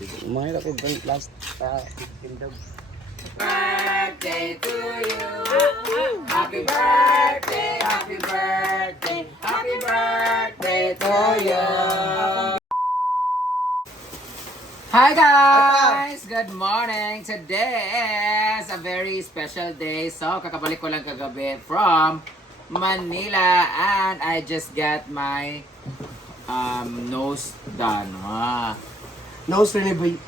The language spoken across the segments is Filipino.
Umahir ako ng last tindog. Birthday to you. Happy birthday, happy birthday, happy birthday to you. Hi guys! Good morning! Today is a very special day. So, kakabalik ko lang kagabi from Manila and I just got my nose done. Nose renovation.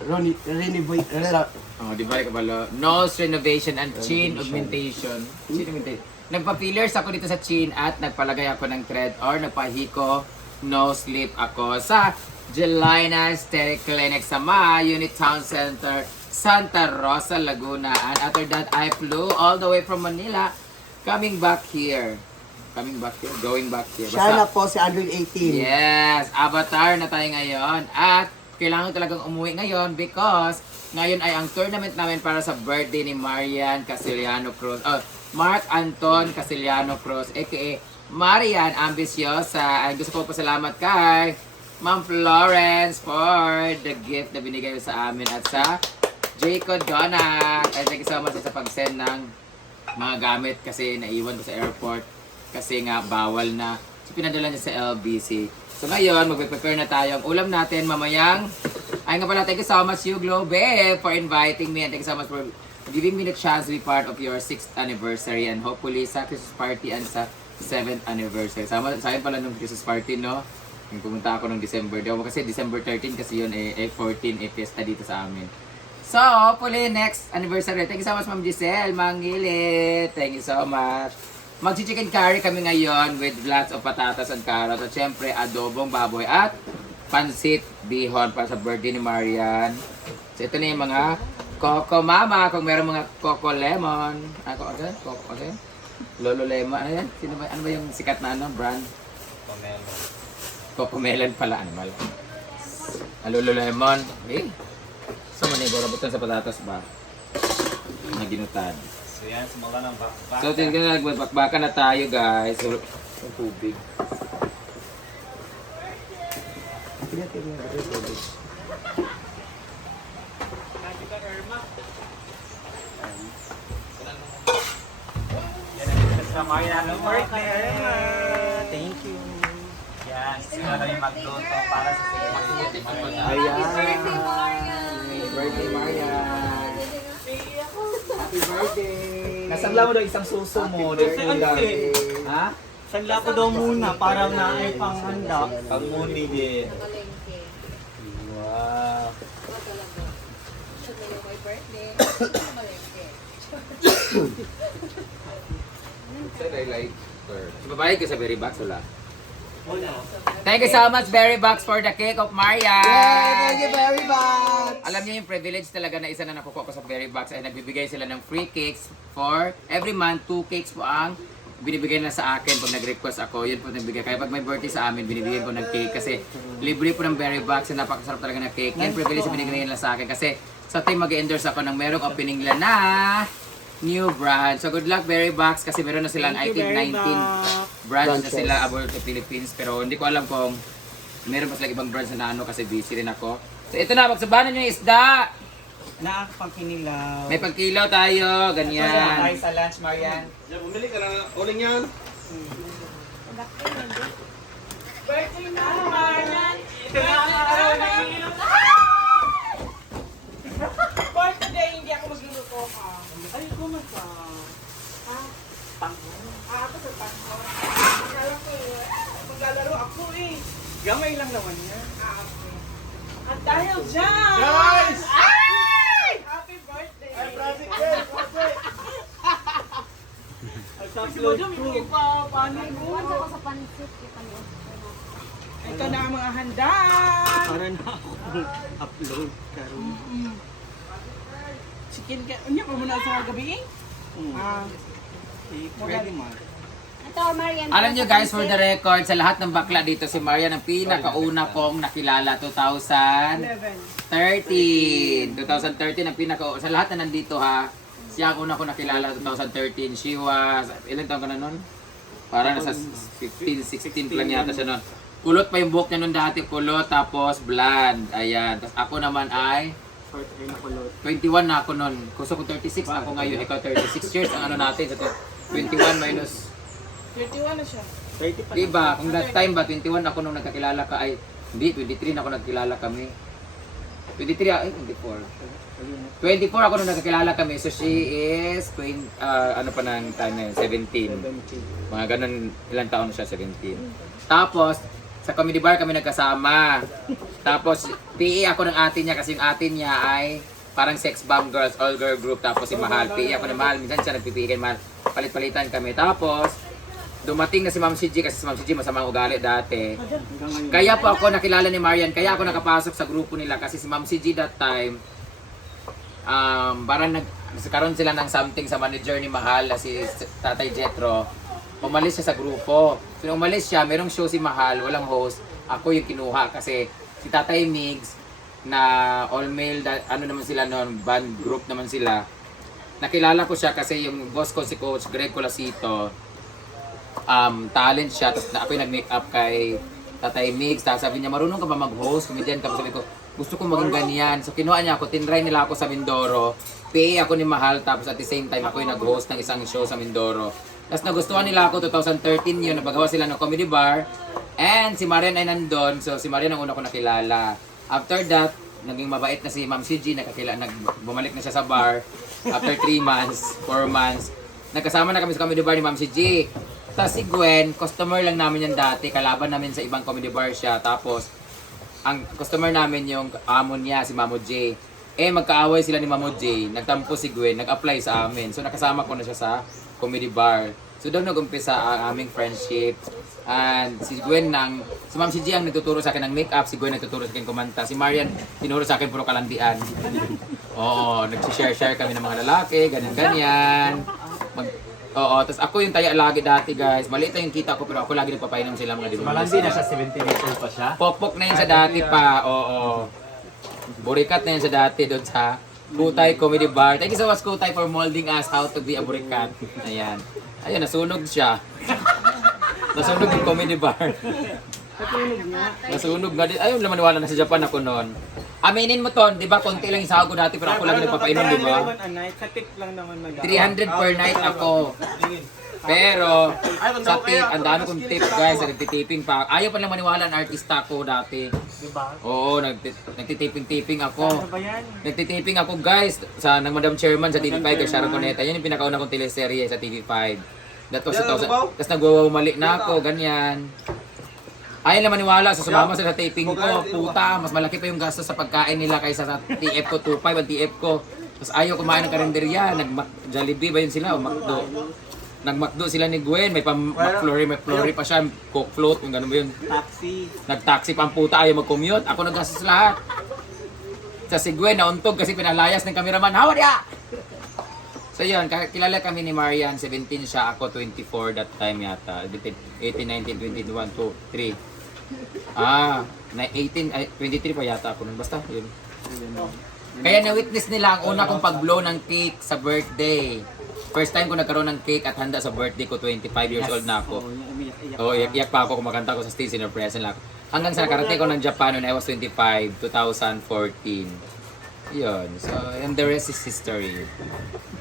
Oh, di ba kabalo? Nose renovation and chin augmentation. Chin augmentation. Nagpa-fillers ako dito sa chin at nagpalagay ako ng thread or nagpahiko nose lip ako sa Jelina Aesthetic Clinic sa Unit Town Center, Santa Rosa, Laguna. And after that, I flew all the way from Manila, coming back here. Going back here. Siya na po si 118. Yes, avatar na tayo ngayon. At kailangan talagang umuwi ngayon because ngayon ay ang tournament namin para sa birthday ni Marian Casiliano Cruz. Mark Anton Casiliano Cruz, aka Marian Ambiciosa. Ay gusto ko pasalamat kay Ma'am Florence for the gift na binigay sa amin at sa Jacob Donat. Ay thank you so much sa pag-send ng mga gamit kasi naiwan ko sa airport kasi nga bawal na. So pinadala niya sa LBC. So ngayon, magpe-prepare na tayo. Ang ulam natin mamayang, ay nga pala, thank you so much you Globe for inviting me and thank you so much for giving me the chance to be part of your 6th anniversary and hopefully sa Christmas party and sa 7th anniversary. Sa akin pala nung Christmas party, no? Yung pumunta ako nung December. Di ako kasi December 13 kasi yun, 14, fiesta dito sa amin. So, hopefully next anniversary. Thank you so much Ma'am Giselle, Mangilit. Thank you so much. Mag-chicken curry kami ngayon with lots of patatas and carrots. At syempre, adobong baboy at pansit bihon para sa birthday ni Marian. So ito na yung mga Coco Mama. Kung meron mga Coco Lemon. Okay? Lolo Lemon. Ano yan? Ano ba yung sikat na brand? Coco Melon pala. Animal. Lolo Lemon. Okay. So maniguro butan sa patatas ba? Na ginutad. So yan, sumala ng bakbaka. So tingnan na, nagbakbaka na tayo guys. So, yung tubig. Yan ang ito sa Maria ng birthday. Thank you. Yan, sila na yung magluto para sa sila. Ayan. Happy birthday, Marian! Happy birthday! Nasangla mo daw isang suso mo. Ha? Sangla ko daw muna para na ay panghanda. Pangmuni din. Wow. Babayad ka sa Berry Box, wala? Wala. Thank you so much, Berry Box, for the cake of Marian! Thank you very much! Alam niyo yung privilege talaga na isa na nakukuha ko sa Berry Box ay nagbibigay sila ng free cakes for every month. 2 cakes po ang binibigay na sa akin pag nag-request ako. Yun po nagbigay. Kaya pag may birthday sa amin, binibigyan ko ng cake kasi libre po ng Berry Box na napakasarap talaga na cake. Yan privilege na binibigay nila sa akin kasi sa time mag-endorse ako ng merong opening nila na new brand. So good luck Berry Box kasi meron na silang I think 19 brands na sila about the Philippines pero hindi ko alam kung meron pa silang ibang brands na ano kasi busy rin ako. So ito na, magsabanan nyo yung isda! Nakakapangkinilaw. May pagkilaw tayo, ganyan. Tayo sa lunch, Marian. Bumili ka na uling yan. Birthday na, Marian! Ito na ang araw na ininom. Birthday, hindi ako magluluto ka. Ay, kumasa. Ha? Tango? Ako sa tango. Akala ko, maglalaro ako eh. Gamay lang naman yan. Okay. At dahil dyan! Guys! Ay! Happy birthday! Ay, Francis, birthday! Si Mojo, may papanin mo. Ako sa pansit, kita mo. Ito na ang mga handa. Para na ako upload karon. Chicken ka. Unya pa muna sa gabi eh? Pwede man. Ito, Marian. Alam nyo guys, for the record, sa lahat ng bakla dito, si Marian ang pinakauna kong nakilala 2013. 2013 ang sa lahat na nandito ha, siya ang una ko nakilala 2013. She was, ilan taon ka na nun? Parang nasa 15, 16 lang yata siya nun. kulot pa yung buhok niya nun dati, kulot, tapos blonde. Ayan. Tapos ako naman ay Short ay nakulot. 21 na ako nun. Gusto ko 36 na ako ngayon. Ikaw 36 years ang ano natin. So, 21 minus 31 na siya. 30 pa. diba, kung that time ba, 21 ako nung nagkakilala ka ay, hindi, 23 na ako nagkilala kami. 23, ay, 24. 24 ako nung nagkakilala kami, so she is, ano pa ng time na yun, 17. Mga ganun, ilang taon na siya, 17. Tapos, sa comedy bar kami nagkasama. Tapos, PE ako ng ate niya kasi yung ate niya ay parang sex bomb girls, all girl group. Tapos si Mahal, PE ako ng Mahal. Minsan siya nagpipi kay Mahal. Palit-palitan kami. Tapos, dumating na si Ma'am CG kasi si Ma'am CG masamang ugali dati. Kaya po ako nakilala ni Marian, kaya ako nakapasok sa grupo nila kasi si Ma'am CG that time, parang nagkaroon sila ng something sa manager ni Mahal na si Tatay Jetro. Umalis siya sa grupo. So nung umalis siya, merong show si Mahal, walang host. Ako yung kinuha kasi si Tatay Migs na all male, ano naman sila noon, band group naman sila. Nakilala ko siya kasi yung boss ko si Coach Greg Colasito, talent siya, tapos ako yung nag-make up kay Tatay Migs. Tapos sabi niya, marunong ka ba mag-host? Comedian ka. Tapos sabi ko, gusto ko maging ganyan. So kinuha niya ako, tinry nila ako sa Mindoro. PA ako ni Mahal, tapos at the same time ako yung nag-host ng isang show sa Mindoro. Tapos nagustuhan nila ako, 2013 yun, nabagawa sila ng comedy bar. And si Marian ay nandun, so si Marian ang una ko nakilala. After that, naging mabait na si Ma'am CG, bumalik na siya sa bar. After 3 months, 4 months, nagkasama na kami sa comedy bar ni Ma'am CG. Tapos si Gwen, customer lang namin yan dati, kalaban namin sa ibang comedy bar siya. Tapos, ang customer namin yung amo niya, si Mamo J. Magkaaway sila ni Mamo J, nagtampo si Gwen, nag-apply sa amin. So nakasama ko na siya sa comedy bar. So doon nag-umpisa ang aming friendship. And si Gwen si Ma'am CG ang nagtuturo sa akin ng makeup, si Gwen nagtuturo sa akin kumanta. Si Marian, tinuro sa akin puro kalandian. Oo, nag-share kami ng mga lalaki, ganyan-ganyan. Oo, tapos ako yung taya lagi dati guys. Maliit lang yung kita ko pero ako lagi nagpapainom sila mga demonyo. Malandi na siya, 17 years old pa siya. Pokpok na yun sa dati pa, oo. Burikat na yun sa dati doon sa Kutay Comedy Bar. Thank you so much Kutay for molding us how to be a burikat. Ayan. Ayun, nasunog siya. Nasunog yung comedy bar. Nasunog nga din. Ayun, maniwala na sa Japan ako noon. Aminin mo ton, di ba? Konti lang yung sahod ko dati pero ako lagi nagpapainom, di ba? Katip lang naman 300 per night ako. Pero, sa tip, ang dami kong tip guys, nagtitiping pa. Ayaw pa lang maniwala ang artista ko dati. Diba? Oo, nagtitiping ako. Ano ba yan? Nagtitiping ako guys, sa ng Madam Chairman sa TV5 kay Sharon Cuneta. Yan yung pinakauna kong teleserye sa TV5. That was 2000. Tapos nagwawamali na ako, ganyan. Ayaw lang maniwala, sa sumama sa taping ko, puta, mas malaki pa yung gastos sa pagkain nila kaysa sa TF ko, 2.5 ang TF ko. Tapos ayaw kumain ng karinderya, Jollibee ba yun sila o McDo? Nag-McDo sila ni Gwen, may McFlurry pa siya, Coke float, yung gano'n ba yun? Taxi. Nag-taxi pa ang puta, ayaw mag-commute, ako nag-gastos lahat. Sa si Gwen, nauntog kasi pinalayas ng cameraman, hawa diya! So yun, kilala kami ni Marian, 17 siya, ako 24 that time yata, 18, 19, 21, 2, 3. 23 pa yata ako nun, basta yun. Kaya na-witness nila ang una kong pag-blow ng cake sa birthday. First time ko nagkaroon ng cake at handa sa birthday ko, 25 years old na ako. Oo, iyak pa ako, kumakanta ko sa stage, sinurpresa lang ako. Hanggang sa nakarating ko ng Japan when I was 25, 2014. Yun, so, and the rest is history.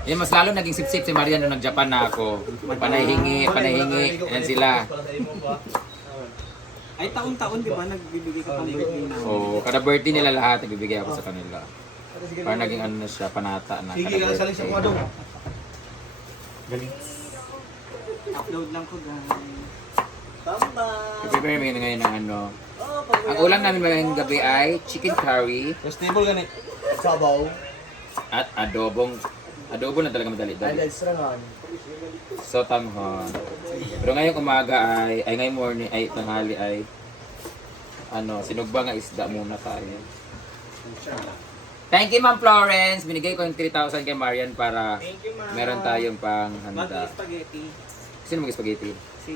Yun, mas lalo naging sip-sip si Marian nung nag-Japan na ako. Panay-hingi, yan sila. Ay, taon-taon, di ba? Nagbibigay ka pang birthday na. Oo, kada birthday nila lahat, nagbibigay ako sa kanila. Parang naging ano na siya, panata na kada birthday. Upload lang ko, guys. Prepare mo ngayon ng ano. Ang ulam namin ngayong gabi ay chicken curry Stable ganit. Sabaw. at adobo na talaga madali. So tanghon. Pero ngayong umaga ay ngayong morning ay tanghali ay sinugba nga isda muna tayo. Thank you Ma'am Florence. Binigay ko yung 3,000 kay Marian para Thank you, ma'am. meron tayong pang handa. Mag-spaghetti. Sino mag-spaghetti? Si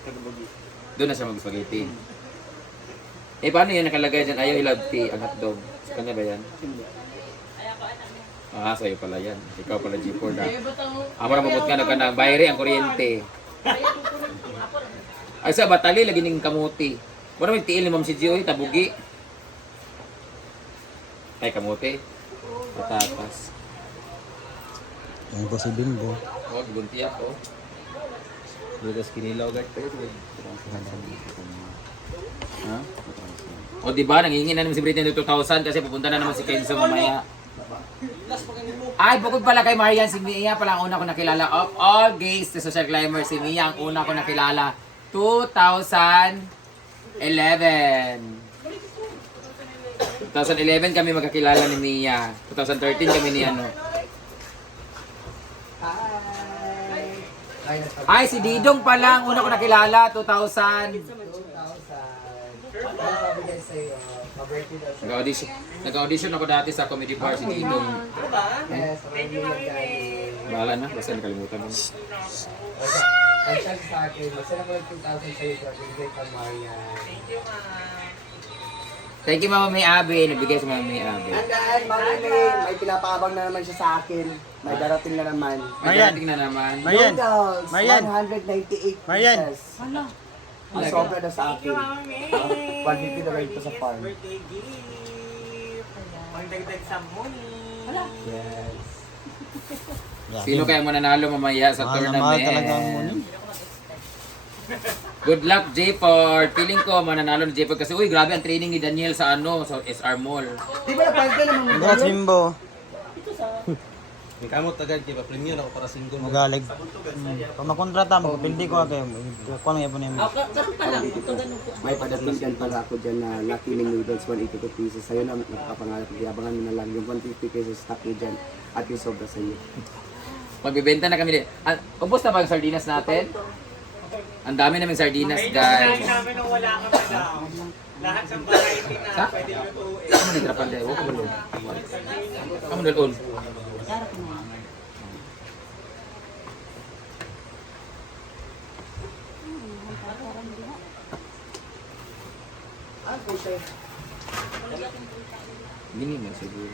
Tagabugi. Doon na siya mag-spaghetti. Paano yan nakalagay dyan? Ayaw i-love tea, ang hotdog. Kanya ba yan? Sa'yo pala yan. Ikaw pala G4 na. Amo na mabot nga nagkanang bayri ang kuryente. Ay sa batali, lagi ning kamuti. Wala may tiil ni Ma'am si Gio, tabugi. Ay, kamote. Patatas. Yan po si Bimbo. Oh, bunti ako. Bukas kinilaw guys. Ha? O diba, nangihingi na naman si Britney ng 2,000 kasi pupunta na naman si Kenzo mamaya. Ay, bukod pala kay Marian, si Mia pala ang una ko nakilala. Of all gays sa social climber, si Mia ang una ko nakilala. 2011 kami magkakilala ni Mia. 2013 kami ni ano. Ay, si Didong pala ang una ko nakilala. 2000. Nag-audition ako dati sa comedy bar si Didong. Bahala na, basta nakalimutan mo. Ang sabi sa akin, masaya ko ng 2,000 sa'yo sa bigay ka, Marian. Thank you, Mama May Abe. Nagbigay sa Mama May Abe. And then, Marian, may pinapakabang na naman siya sa akin. May darating na naman. May darating na naman. Marian! Noodles, Marian! 198 Marian! pieces. Ang sobra na sa akin. 150 na rin ito sa farm. Birthday gift. Pagdagdag sa money. Yes. Sino kaya mananalo mamaya sa Mahal na mahal talaga ang tournament? muni. Good luck, J-Ford. Feeling ko mananalo ni J-Ford kasi uy, grabe ang training ni Daniel sa ano, sa SR Mall. Di ba napahit ka naman? Congrats Bimbo. May kamot agad kay pa-premium ako para single. Magalig. Pag makontrata mo, pildi ko kayo. Kung ano yapon mo. May padating pala ako dyan na Lucky Ming Noodles, 182 pieces. Sa'yo na nakapangarap. Iabangan mo na lang yung 150 pesos stock nyo dyan at yung sobra sa'yo. Magbibenta na kami. Ubus na ba ang sardinas natin? Ang dami namin sardinas, Ay, guys. namin nung wala ka pa daw. Lahat ng variety na Sa? pwede lutuin. Kamu ni trapan deh, kamu dulu. Kamu dulu. Gini mo siguro.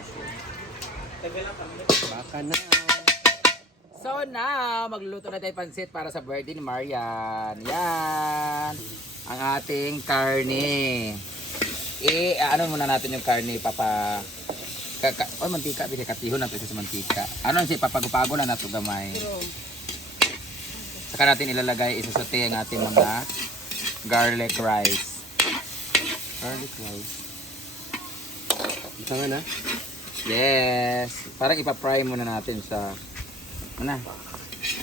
Baka na. So now, magluluto na tayo pansit para sa birthday ni Marian. Yan. Ang ating karne. Ano muna natin yung karne, papa... mantika, bili katihon na ito sa mantika. Ano siya, papagupago lang na ito gamay. Saka natin ilalagay, isasote ang ating mga garlic rice. Garlic rice. Ito nga na. Yes. Parang ipa-fry muna natin sa... Ano?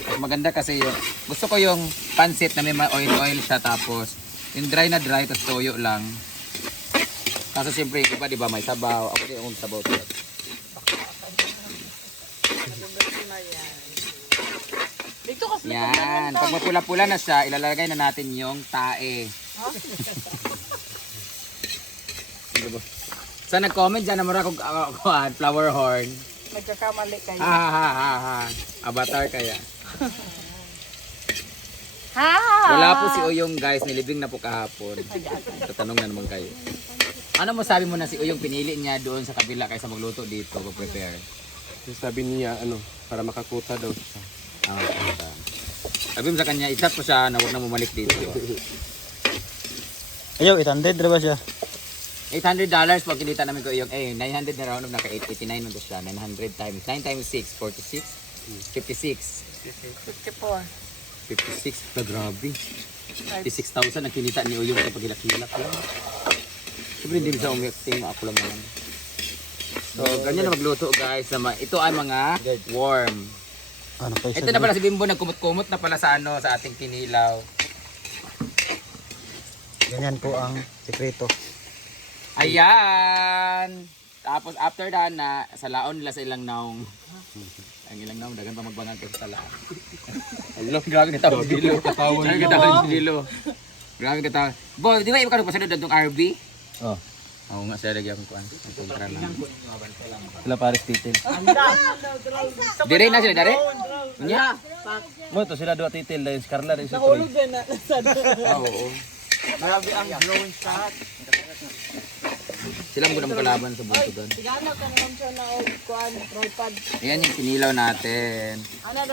Mas maganda kasi yung... Gusto ko yung pansit na may oil siya tapos yung dry na dry tapos toyo lang. Kaso siyempre, iba di ba may sabaw. Ako din akong sabaw to. Yan. Pag mapula-pula na siya, ilalagay na natin yung tae. Sa nag-comment dyan, namura kong flower horn. Nagkakamali kayo. Ha. Avatar kaya. Wala po si Uyong guys, nilibing na po kahapon. Tatanong na naman kayo. Ano mo sabi mo na si Uyong pinili niya doon sa kabila kaysa magluto dito, mag-prepare? Sabi niya para makakuta daw siya. Sabi mo sa kanya, itap ko siya na huwag na bumalik dito. Ayaw, 800 ba siya? $800 pag kinita namin ko Uyong. 900 na round of naka 889 nito siya. 900 times 9 times 6, 46. 56. 54. 56 na grabe. 56,000 ang kinita ni Uyong kapag hilak-hilak lang. Siyempre hindi siya umikting, ako lang naman. So, ganyan na magluto guys. Ito ay mga worm. Ano pa Ito na pala si Bimbo, nagkumot-kumot na pala sa ano, sa ating kinilaw. Ganyan po ang sekreto. Ayan! Tapos after that na, sa laon nila sa ilang naong. Ang ilang naong, dagan pa magbangag kasi sa laon. Alam, grabe ka tawag si Dilo. Grabe ka tawag si Dilo. Grabe ka tawag. Bo, di ba ikaw pasunod doon RB? Oh. Oo nga, siya lagi akong kuhan. Ang kontra lang. Sila pares titil. Dire na sila, dire? Nya? Mo to sila dua titil dahil si Carla rin si Nahulog din na sa Oo. Grabe ang drone shot. Sila mo na kalaban sa buto doon. Sigana ka naman siya na kuan tripod. Ayan yung kinilaw natin.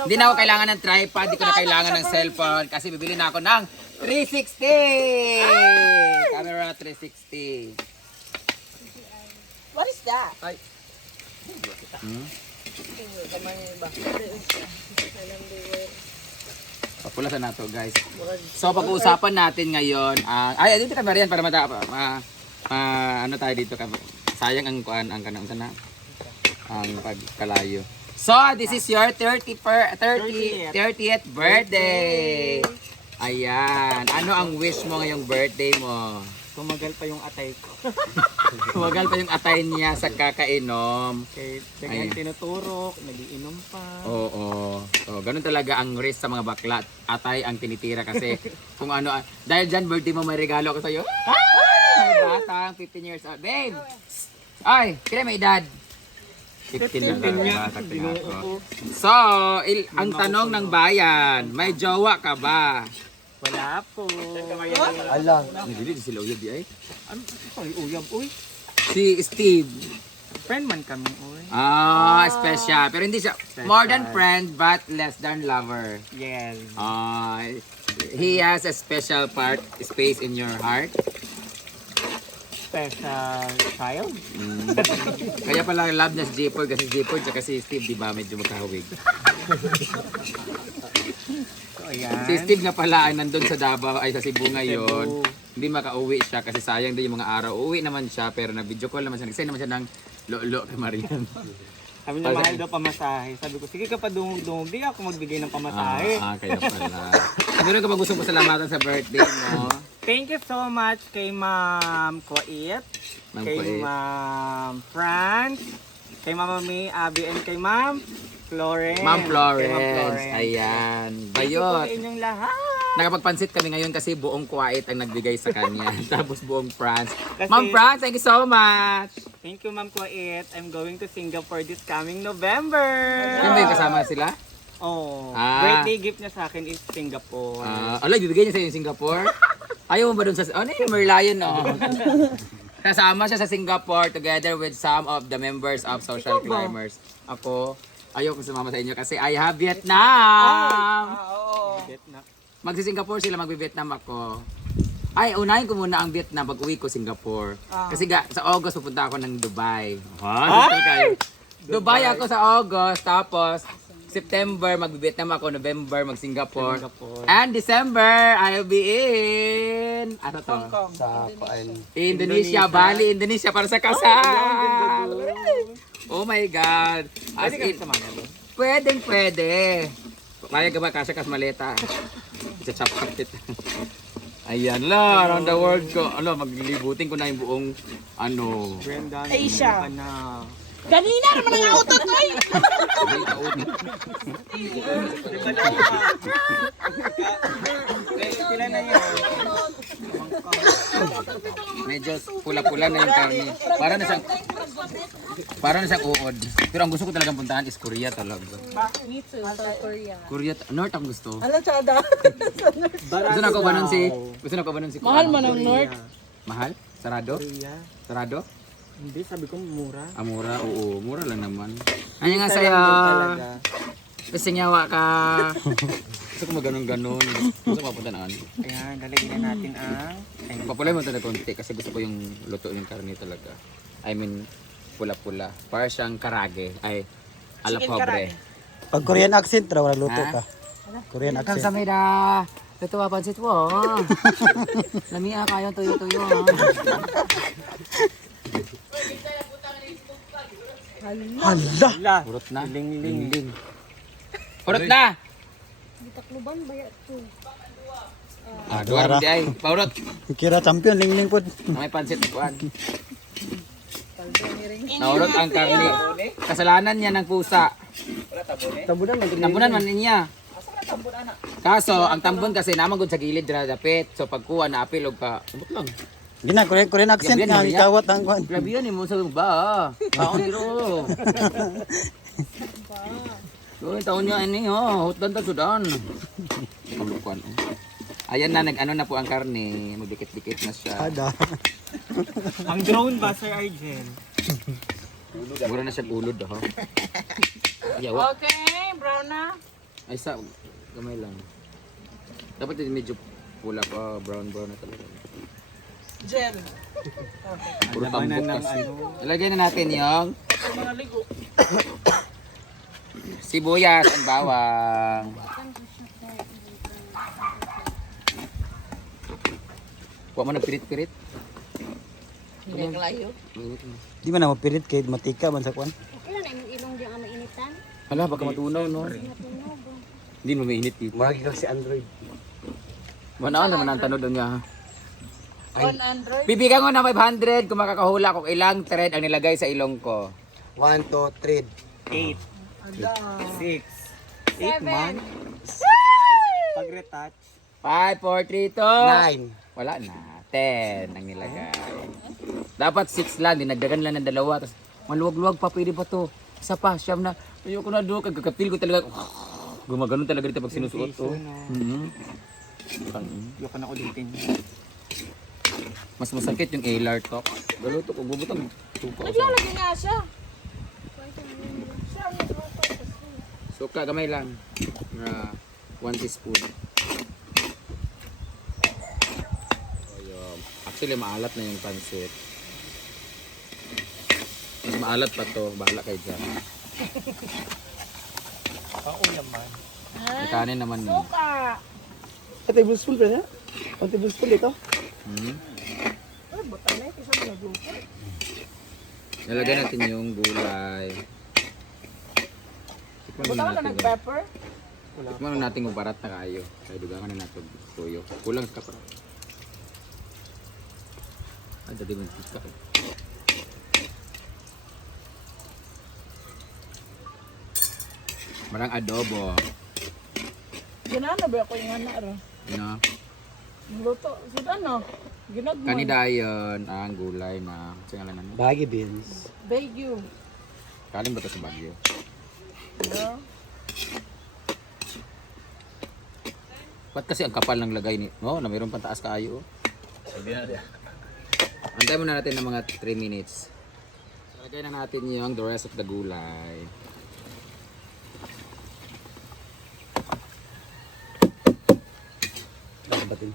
Hindi na ako kailangan ng tripod, hindi ko na kailangan ng cellphone kasi bibili na ako ng 360! Camera 360. What is that? Papulasan na to, guys. So, pag-uusapan natin ngayon, ay, dito ka Marian para ano tayo dito ka. Sayang ang kuan ang kanang sana ang pagkalayo. So, this is your 30th birthday. Ayan. Ano ang wish mo ngayong birthday mo? Tumagal pa yung atay ko. Tumagal pa yung atay niya sa kakainom. Okay, Ayun. tinuturok, nagiinom pa. Oo. So, ganun talaga ang risk sa mga bakla. Atay ang tinitira kasi kung ano. Dahil dyan, birthday mo, may regalo ako sa'yo. May batang 15 years old. Babe! Ay, kaya may edad. 15 na lang. Bata ko. So, ang tanong ng bayan, may jowa ka ba? Wala po. Ala. Hindi sila uyab di ay. Ano ay uyab, uy? Si Steve. Friend man kami, uy. Special. Pero hindi siya, more than friend, but less than lover. Yes. He has a special space in your heart. Special child. Kaya pala love niya si J-Ford kasi J-Ford tsaka si Steve, di ba, medyo magkahawig. So, ayan. Si Steve nga pala ay nandun sa Davao, ay sa Cebu ngayon. Cebu. Hindi makauwi siya kasi sayang din yung mga araw. Uwi naman siya pero na-video call naman siya. Nag-send naman siya ng lolo kay Marian. Sabi niya, mahal daw pamasahe. Sabi ko, sige ka pa dungog-dungog. Di ako magbigay ng pamasahe. Kaya pala. Meron ka ba gustong pasalamatan sa birthday mo? Thank you so much kay Ma'am Kwait, Ma'am kay Kwait. Ma'am Franz, kay Mama May, Abby, and kay Ma'am Florence. Ma'am Kay Ma'am Florence. Ayan. Thank you po Bayot. sa inyong lahat. Nakapagpansit kami ngayon kasi buong Kuwait ang nagbigay sa kanya. Tapos buong France. Kasi- Ma'am France, thank you so much. Thank you, Ma'am Kwait. I'm going to Singapore this coming November. Yan ba yung kasama sila? Oh, Ah. birthday gift niya sa akin is Singapore. Alay, bibigay niya sa yung Singapore? Ayaw mo ba dun sa... Ano yung Merlion, no? Kasama siya sa Singapore together with some of the members of Social Climbers. Ako, ayaw ko sumama sa inyo kasi I have Vietnam! Oo. Vietnam. Magsi-Singapore sila, magbi-Vietnam ako. Ay, unahin ko muna ang Vietnam pag uwi ko Singapore. Kasi sa August pupunta ako ng Dubai. Dubai ako sa August, tapos September magbi-Vietnam ako, November mag-Singapore. Singapore. And December, I'll be in ano to? Sa paan. Indonesia, Bali, Indonesia para sa kasal. Oh my God. As in, pwede. Pwede ka ba kasi maleta? Isa-chap-chap it. Ayan la, around the world ko. Maglilibutin ko na yung buong Brenda, Asia. ka na. Ganina naman ang auto ko eh. Sila na yan. medyo pula-pula na yung karne. Para na siyang uod. Pero ang gusto ko talagang puntahan is Korea talaga. Me too, South Korea. Korea, North ang gusto. Ano tsada? Gusto na ko ba nun si Mahal man ang North. Mahal? Sarado? Korea. Sarado? Hindi, sabi ko mura. Mura? Oo, mura lang naman. Ano nga Isa sa'yo? lang din talaga. Pisingyawa ka. Gusto ko maganon-ganon. Gusto ko mapunta na ano. Ayan, lalagyan na natin ang... Papulay mo ito na konti kasi gusto ko yung luto yung karne talaga. I mean, pula-pula. Para siyang karage. Ay, ala pobre. Pag Korean accent raw luto Ha? ka. Korean accent. Kamsamida. Ito ba pansit mo? Lamia kayo tuyo-tuyo. Hala. Urot na. Ling-ling. Urot na! Takluban ba yan ito? Duwar mo di ay. Paurot. Kira champion lingling pod. May pansit kuan. Naurot ang karne. Kasalanan niya ng pusa. Tambunan man niya. Kaso, ang tambon kasi naman gud sa gilid dira dapit. So pagkuha na apil og ka. Umot lang. Gina Korean accent Yan, nga yan, ikawat ang kwan. Grabe yan, mo sa ba? Taon nilo. Uy, taon niya ini oh, hutdan ta sudan. Kamukuan. Ayan na, nag-ano na po ang karne. Magdikit-dikit na siya. Ada. Ang drone ba, Sir Arjen? Mura na siya ulod, ha? Yawa. Okay, brown na. Ay, sa gamay lang. Dapat din medyo Pula pa, brown na talaga. Gel. Puro tambok kasi. Ilagay na natin yung Mga ligo. sibuyas at bawang. Huwag mo nagpirit-pirit. Hindi ka layo. Di ba na mapirit kahit matika man sa kwan? Okay lang na imong ilong diyan ang mainitan. Hala, baka matunaw, no? Matunog. Hindi mo mainit dito. Maragi ka si Android. Manaan naman ang tanod niya. On Android. Bibigyan ko ng 500 kung makakahula kung ilang thread ang nilagay sa ilong ko. 1, 2, 3. 6. 8 man. Pag-retouch. 5, 4, 3, 2. 9. Wala na. 10 ang nilagay. Dapat 6 lang. Dinagdagan lang ng 2. Tapos maluwag-luwag pa. Pwede pa to. Isa pa. Siyam na. Ayoko na doon. Kagkapil ko talaga. Gumaganon talaga dito pag sinusuot to. Yoko na ulitin. Mas masakit yung A-lar to. Galo to. Kung bubutang tuka. Naglalagay nga siya. Suka, gamay lang. 1 teaspoon. Ayun. Actually, maalat na yung pansit. Mas maalat pa to. Bahala kayo dyan. Pauyaman. May kanin naman. Suka. Tablespoon pa na? 1 tablespoon ito? Ay, buta na. Isa mo nagluto. Nalagay natin yung gulay. Tikman Buta ka natin. na nag-pepper. Tikman natin kung barat na kayo. Kaya dugangan na natin tuyo. Kulang ka pa. Ah, dati mo tika. Marang adobo. Ginana ba ako yung anak ro? You know? Luto. Sud ano? Ginag mo. Kanidayon ang gulay na singalan na. Baggy beans. Bagu. Kalim ba ito sa Baguio? No? Ba't kasi ang kapal ng lagay ni... No, na mayroon pantaas kaayo. Antay muna natin ng mga 3 minutes. Lagay na natin yung the rest of the gulay. Batin.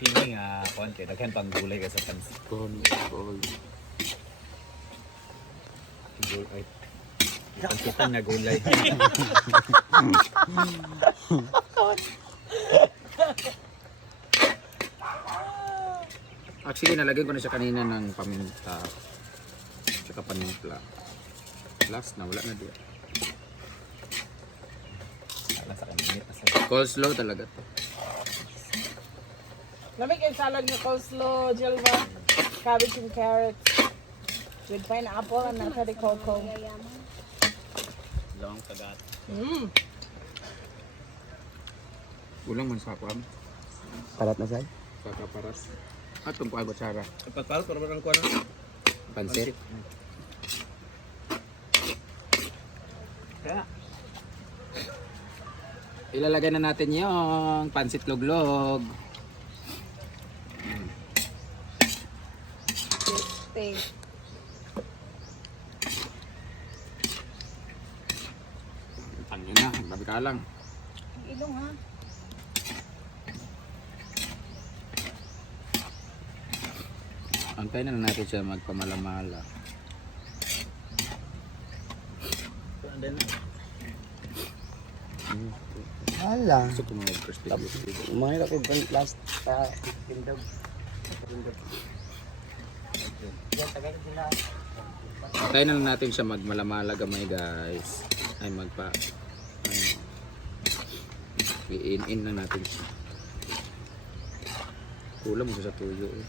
Feeling konti. Daghan pang gulay ka sa pansit. Gulay. Pansitan na gulay. Actually, nalagyan ko na siya kanina ng paminta. Tsaka panimpla. Last na, wala na diyan. Wala sa kanina. Coleslaw talaga to. Lamig yung salad ng coleslaw, Jelva. Cabbage and carrots. With pineapple and nata de coco. Long kagat. Ulang man sa kwam. Parat na sa'yo? Sa kaparas. At kung kuha kutsara. Pagpapal, para ba ng kuha na? Pansit. Kaya. Ilalagay na natin yung pansit luglog. Steak. Ano na, babi ka lang. Ilong ha. Antay na lang natin siya magpamalamala. Hala. Gusto ko mga crispy. Umahir ako gan last tindog. Antay na lang natin siya magmalamala gamay guys. Ay magpa... i-in lang natin siya. Kulang mo siya sa tuyo eh.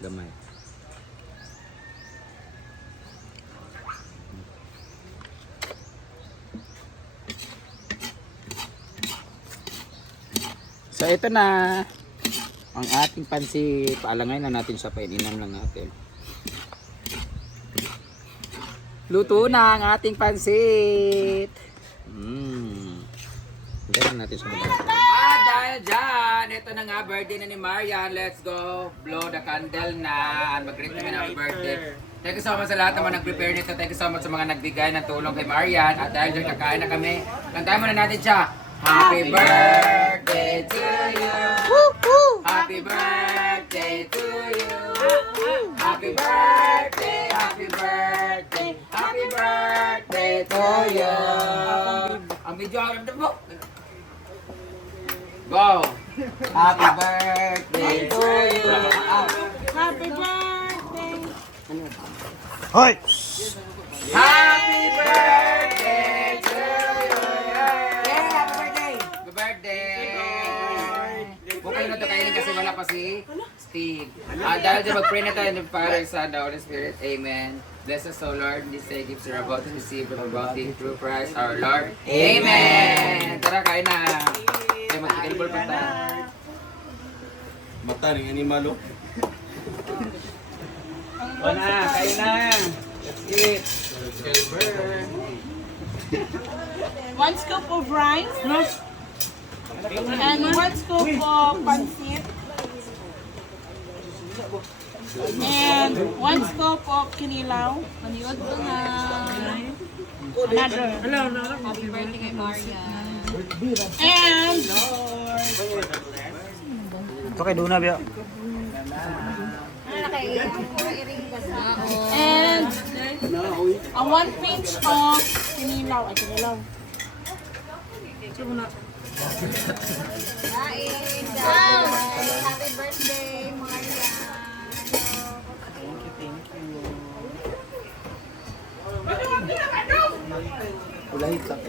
Gamay. So ito na ang ating pansit. Paalangay na natin siya, paininan lang natin. Luto na ang ating pansit. Ganyan natin siya. At dahil dyan, ito na nga, birthday na ni Marian. Let's go blow the candle na. Mag-greet kami ng birthday. Thank you so much sa lahat naman nag-prepare nito. Thank you so much sa mga nagbigay ng tulong kay Marian. At dahil dyan kakain na kami, kantahin muna natin siya. Happy birthday to you. Happy birthday to you. Happy birthday, happy birthday, happy birthday to you. Ang medyo alam na mo. Go! Happy birthday to you. Happy birthday! Hoy! Happy birthday to you. Yeah, happy birthday. Happy birthday. Bukay na ito kainin kasi wala pa si Steve. Dahil dyan mag-pray na tayo ng Father, Son, the Holy Spirit. Amen. Bless us, O Lord, this day gifts are about to receive from our bounty through Christ our Lord. Amen. Tara, kain na. Kaya mag-tikilbol pa tayo. Mata rin animalo. Wala, kain na. Let's eat. One scoop of rice. And one scoop of pancit. And one scoop of kinilaw. Maniwag ko na. Another. Happy birthday kay Marian. And Ito kay Duna, Biyo. and a one pinch of kinilaw. Ay, kinilaw. Kain, guys. Happy birthday, Marian.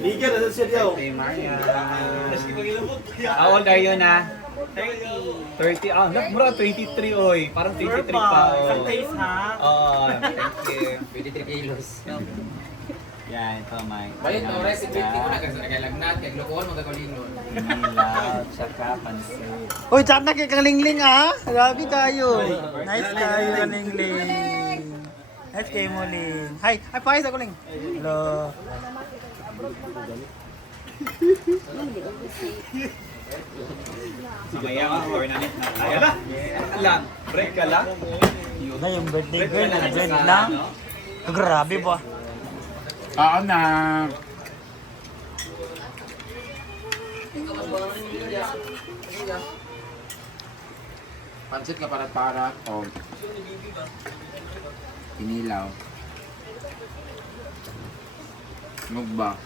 Ligan na siya diyaw. How old are you na? 30. Ah, mura 23 oy. Parang 23 pa. Isang taste ha? Oo, thank you. 23 kilos. Yan, ito may. Balit mo, recipe ko na kasi nagalagnat. Kaya glukuhan mo gagawin Nilaw, tsaka pansit. Uy, tsaka na kay Kalingling ah. Grabe kayo. Nice kayo, Kalingling. Nice kayo mo, Ling. Hi, pakis ako, Ling. Hello. Mamaya ka, ornament na. Ay, ala! Lang, break ka lang. Na yung birthday girl, nag-join lang. Grabe ba? Oo na. Pansit ka para o inilaw. Mugba.